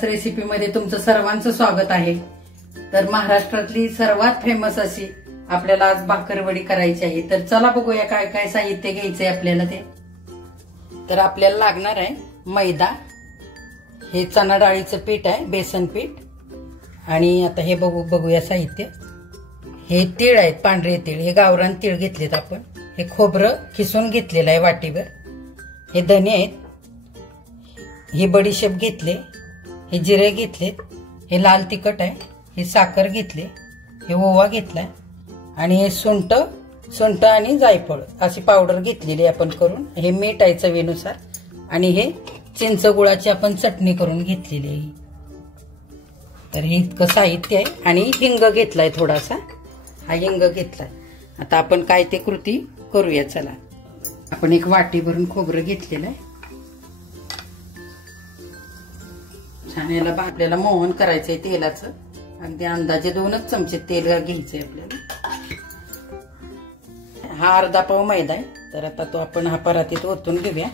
Vilas recipe मध्ये तुमचं सर्वांचं स्वागत आहे। तर महाराष्ट्रातली सर्वात फेमस अशी आपल्याला आज भाकरवडी करायची आहे। तर चला बघूया काय काय साहित्य घ्यायचंय आपल्याला ते। तर आपल्याला लागणार आहे मैदा, हे चणा डाळीचं पीठ आहे, बेसन पीठ, आणि आता हे बघूया साहित्य। हे तीळ आहेत, पांढरे तीळ, हे गावरान तीळ घेतलेत आपण। हे खोबरं खिसून घेतलेलं आहे वाटीभर। हे धने आहेत, हे बडीशेप घेतले, हे जिरे घेतलेत, हे लाल तिखट आहे, हे साखर घेतले, हे ओवा घेतलाय, आणि हे सुंठ आणि जायफळ अशी पावडर घेतलेली आपण करून। हे मीठ आहे चवीनुसार, आणि हे चिंच गुळाची आपण चटणी करून घेतलेली आहे। तर हे इतकं साहित्य आहे, आणि हिंग घेतलाय थोडासा, हा हिंग घेतलाय। आता आपण काय ते कृती करूया। चला, आपण एक वाटी भरून खोबरं घेतलेलं आहे। छान याला आपल्याला मोहन करायचंय तेलाचं, अगदी अंदाजे 2च चमचे तेल घ्यायचंय आपल्याला। हा अर्धा पाव मैदा आहे, तर आता तो आपण हा परातीत ओतून घेऊया।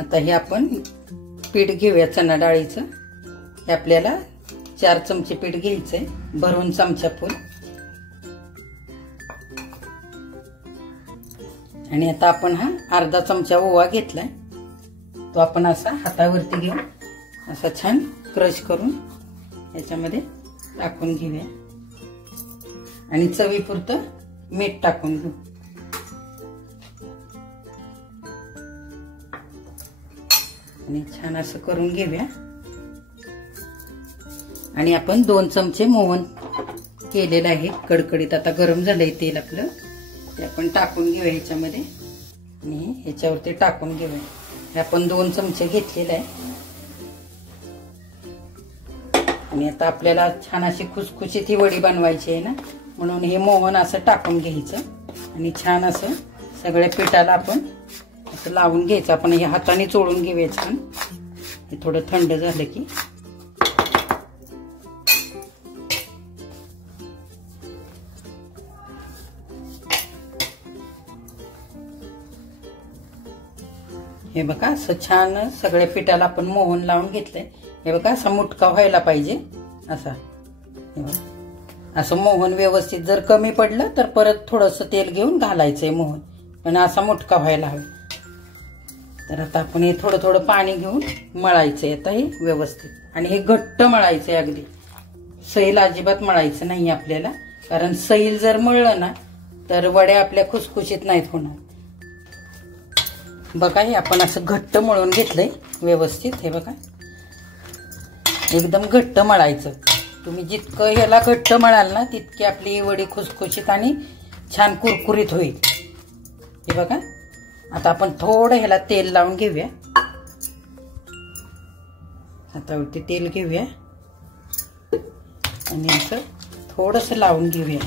आता हे आपण पीठ घेऊया चणा डाळीचं। हे आपल्याला 4 चमचे पीठ घ्यायचंय, भरून चमचा फुल। आणि आता आपण हा अर्धा चमचा ओवा घेतलाय, तो आपण असा हातावरती घेऊन असा छान क्रश करून याच्यामध्ये टाकून घेऊया, आणि चवीपुरतं मीठ टाकून घेऊ। आणि छान असं करून घेऊया। आणि आपण 2 चमचे मोहन केलेलं आहे कडकडीत। आता गरम झालंय तेल आपलं, ते आपण टाकून घेऊया ह्याच्यामध्ये, आणि ह्याच्यावरती टाकून घेऊया। हे आपण 2 चमचे घेतलेले आहे, आणि आता आपल्याला छान अशी खुसखुशीत ही वडी बनवायची आहे ना, म्हणून हे मोहन असं टाकून घ्यायचं, आणि छान असं सगळ्या पिठाला आपण असं लावून घ्यायचं। आपण हे हाताने चोळून घेऊया छान। हे थोडं थंड झालं की हे बघा, असं छान सगळ्या पिठाला आपण मोहन लावून घेतलंय। हे बघा, असा मुटका व्हायला पाहिजे असा। हे बघा, असं मोहन व्यवस्थित जर कमी पडलं तर परत थोडंसं तेल घेऊन घालायचंय मोहन, पण असा मुटका व्हायला हवा। तर आता आपण हे थोडं थोडं पाणी घेऊन मळायचंय आता हे व्यवस्थित, आणि हे घट्ट मळायचंय अगदी। सैल अजिबात मळायचं नाही आपल्याला, कारण सैल जर मळलं ना तर वड्या आपल्या खुसखुशीत नाहीत होणार। बघा, हे आपण असं घट्ट मळून घेतलंय व्यवस्थित। हे बघा, एकदम घट्ट मळायचं। तुम्ही जितकं ह्याला घट्ट मळाल ना, तितकी आपली वडी खुसखुशीत आणि छान कुरकुरीत होईल। हे बघा, आता आपण थोडं ह्याला तेल लावून घेऊया। हातावरती तेल घेऊया, आणि असं थोडंसं लावून घेऊया,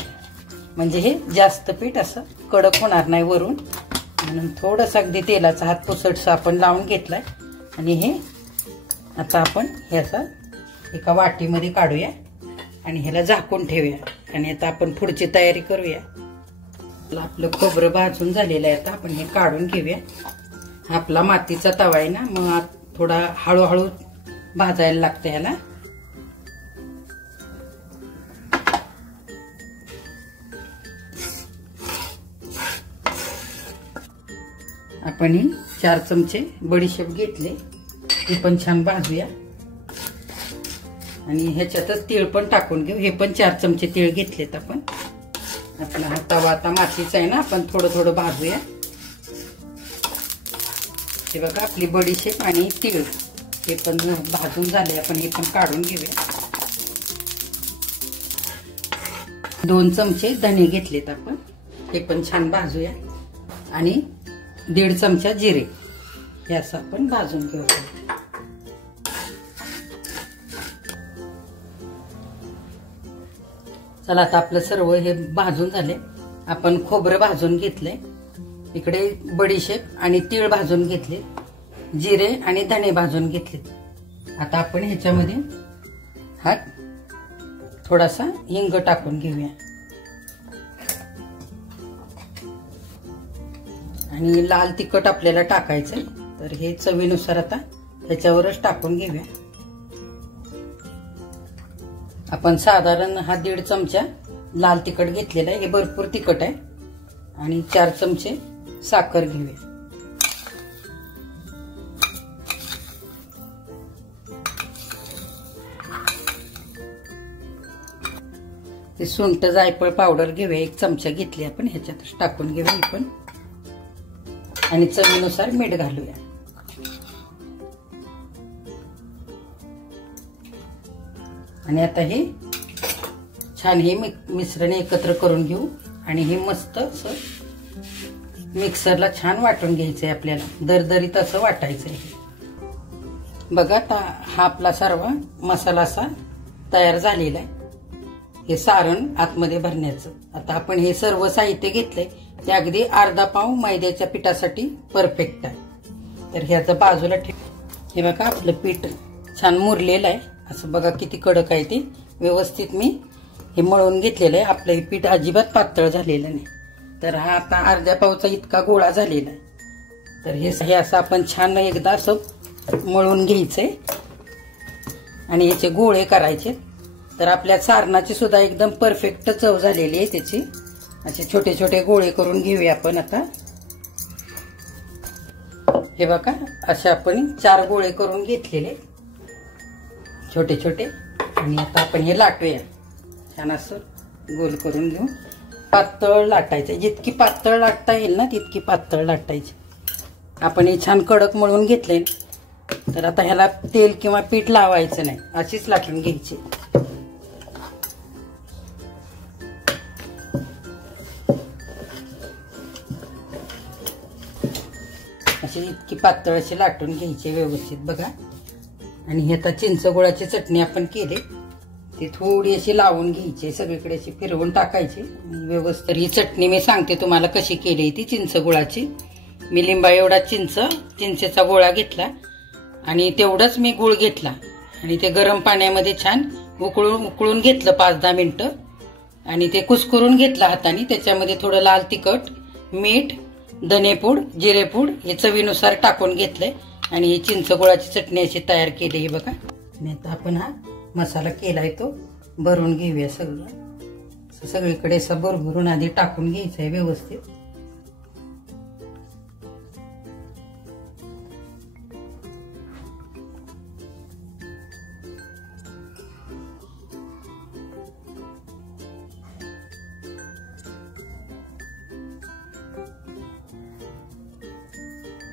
म्हणजे हे जास्त पीठ असं कडक होणार नाही वरून, म्हणून थोडंसं अगदी तेलाचा हात पुसटसा आपण लावून घेतलाय। आणि हे आता आपण ह्याचा एका वाटीमध्ये काढूया, आणि ह्याला झाकून ठेवूया, आणि आता आपण पुढची तयारी करूया। आपलं खोबरं भाजून झालेलं आहे, आता आपण हे काढून घेऊया। हा आपला मातीचा तवा आहे ना, मग थोडा हळूहळू भाजायला लागतं ह्याला। आपण 4 चमचे बडीशेप घेतले, हे पण छान भाजूया, आणि ह्याच्यातच तीळ पण टाकून घेऊ। हे पण 4 चमचे तीळ घेतलेत आपण। आपला हा तवा आता मातीचा आहे ना, आपण थोडं थोडं भाजूया। हे बघा, आपली बडीशेप आणि तीळ हे पण भाजून झाले, आपण हे पण काढून घेऊया। 2 चमचे धने घेतलेत आपण, हे पण छान भाजूया, आणि 1.5 चमचा जिरे हे असं आपण भाजून घेऊया। चला, आता आपलं सर्व हे भाजून झाले। आपण खोबरं भाजून घेतले, इकडे बडीशेप आणि तीळ भाजून घेतले, जिरे आणि धने भाजून घेतले। आता आपण ह्याच्यामध्ये हा थोडासा हिंग टाकून घेऊया, आणि लाल तिखट आपल्याला टाकायचंय तर हे चवीनुसार आता त्याच्यावरच टाकून घेऊया. आपण साधारण हा 1.5 चमचा लाल तिखट घेतलेला आहे. हे भरपूर तिखट आहे. आणि 4 चमचे साखर घेऊया. ते सुंठ जायफळ पावडर घेऊया. 1 चमचा घेतली आपण, ह्याच्यातच टाकून घेऊया ही पण. आणि चवीनुसार मीठ घालूया. आणि आता हे छान हे मिश्रण एकत्र करून घेऊ. आणि हे मस्त असं मिक्सरला छान वाटून घ्यायचंय आपल्याला. दरदरीत असं वाटायचंय. बघा आता हा आपला सर्व मसाला असा तयार झालेला आहे. हे सारण आतमध्ये भरण्याचं. आता आपण हे सर्व साहित्य घेतलंय ते अगदी अर्धा पाव मैद्याच्या पिठासाठी परफेक्ट आहे. तर ह्याचं बाजूला ठेव. हे बघा आपलं पीठ छान मुरलेलं आहे. असं बघा किती कडक आहे ते. व्यवस्थित मी हे मळून घेतलेलं आहे. आपलं हे पीठ अजिबात पातळ झालेलं नाही. तर हा आता अर्ध्या पावचा इतका गोळा झालेला आहे. तर हे असं आपण छान एकदा असं मळून घ्यायचंय आणि याचे गोळे करायचे. तर आपल्या सारणाची सुद्धा एकदम परफेक्ट चव झालेली आहे त्याची. असे छोटे छोटे गोळे करून घेऊया आपण आता. हे बघा असे आपण 4 गोळे करून घेतलेले छोटे छोटे. आणि आता आपण हे लाटूया. छान असं गोल करून घेऊ. पातळ लाटायचं. जितकी पातळ लाटता येईल ना तितकी पातळ लाटायची. आपण हे छान कडक मळून घेतले. तर आता ह्याला तेल किंवा पीठ लावायचं नाही. अशीच लाटून घ्यायची. अशी इतकी पातळ अशी लाटून घ्यायची व्यवस्थित. बघा. आणि हे आता चिंचगुळाची चटणी आपण केली ती थोडी अशी लावून घ्यायची. सगळीकडे अशी फिरवून टाकायची व्यवस्थित. ही चटणी मी सांगते तुम्हाला कशी केली ती चिंचगुळाची. मी लिंबा एवढा चिंचेचा गोळा घेतला आणि तेवढंच मी गुळ घेतला. आणि ते गरम पाण्यामध्ये छान उकळून घेतलं 5-10 मिनिटं. आणि ते कुस्करून घेतलं हाताने. त्याच्यामध्ये थोडं लाल तिखट, मीठ, धनेपूड, जिरेपूड हे चवीनुसार टाकून घेतलंय. आणि ही चिंचगुळाची चटणी अशी तयार केली. ही बघा. आणि आता आपण हा मसाला केलाय तो भरून घेऊया सगळं. सगळीकडे असं भरभरून आधी टाकून घ्यायचं आहे व्यवस्थित.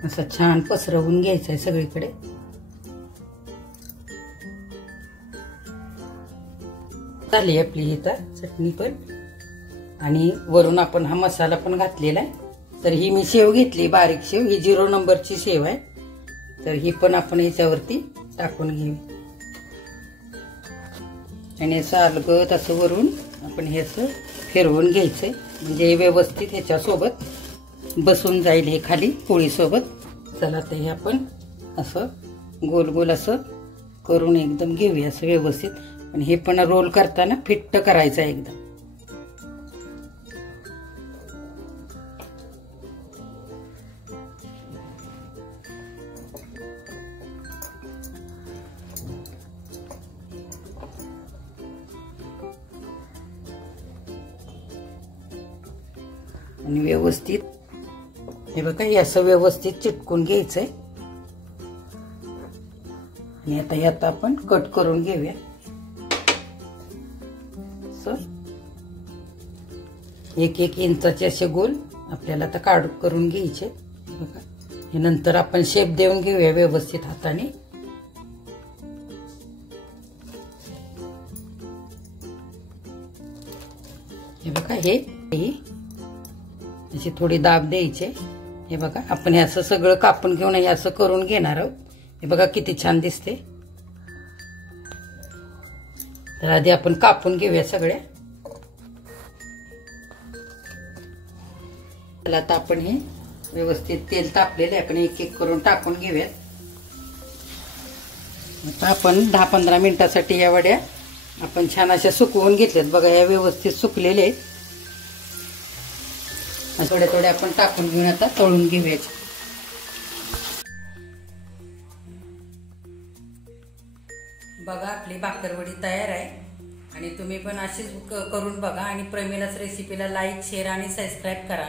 असं छान पसरवून घ्यायचं आहे सगळीकडे. झाली आपली ही चटणी पण. आणि वरून आपण हा मसाला पण घातलेला आहे. तर ही मी शेव घेतली, बारीक शेव. ही 0 नंबरची शेव आहे. तर ही पण आपण याच्यावरती टाकून घेऊ. आणि असं अलगद असं वरून आपण हे असं फिरवून घ्यायचंय. म्हणजे व्यवस्थित ह्याच्यासोबत बसून जाईल हे खाली पोळी सोबत. चला ते हे आपण असं गोल गोल असं करून एकदम घेऊया असं व्यवस्थित. आणि हे पण रोल करताना फिट्ट करायचं एकदम. आणि व्यवस्थित हे बघा हे असं व्यवस्थित चिटकून घ्यायचंय. आणि आता हे आता आपण कट करून घेऊया. 1-1 इंचाचे असे गोल आपल्याला आता करून घ्यायचे. बघा. हे नंतर आपण शेप देऊन घेऊया व्यवस्थित हाताने. हे बघा हे अशी थोडी दाब द्यायचे. हे बघा आपण हे असं सगळं कापून घेऊन हे असं करून घेणार आहोत. हे बघा किती छान दिसते. तर आधी आपण कापून घेऊया सगळ्या. आता आपण हे व्यवस्थित तेल तापलेले आपण 1-1 करून टाकून घेऊयात. आता आपण 10-15 मिनिटासाठी या वड्या आपण छान अशा सुकवून घेतल्यात. बघा या व्यवस्थित सुकलेले आहेत. थोड्या थोड्या आपण टाकून घेऊन आता तळून घेऊयात. बघा आपली भाकरवडी तयार आहे आणि तुम्ही पण अशीच करून बघा आणि प्रमिलाच रेसिपीला लाईक शेअर आणि सबस्क्राईब करा.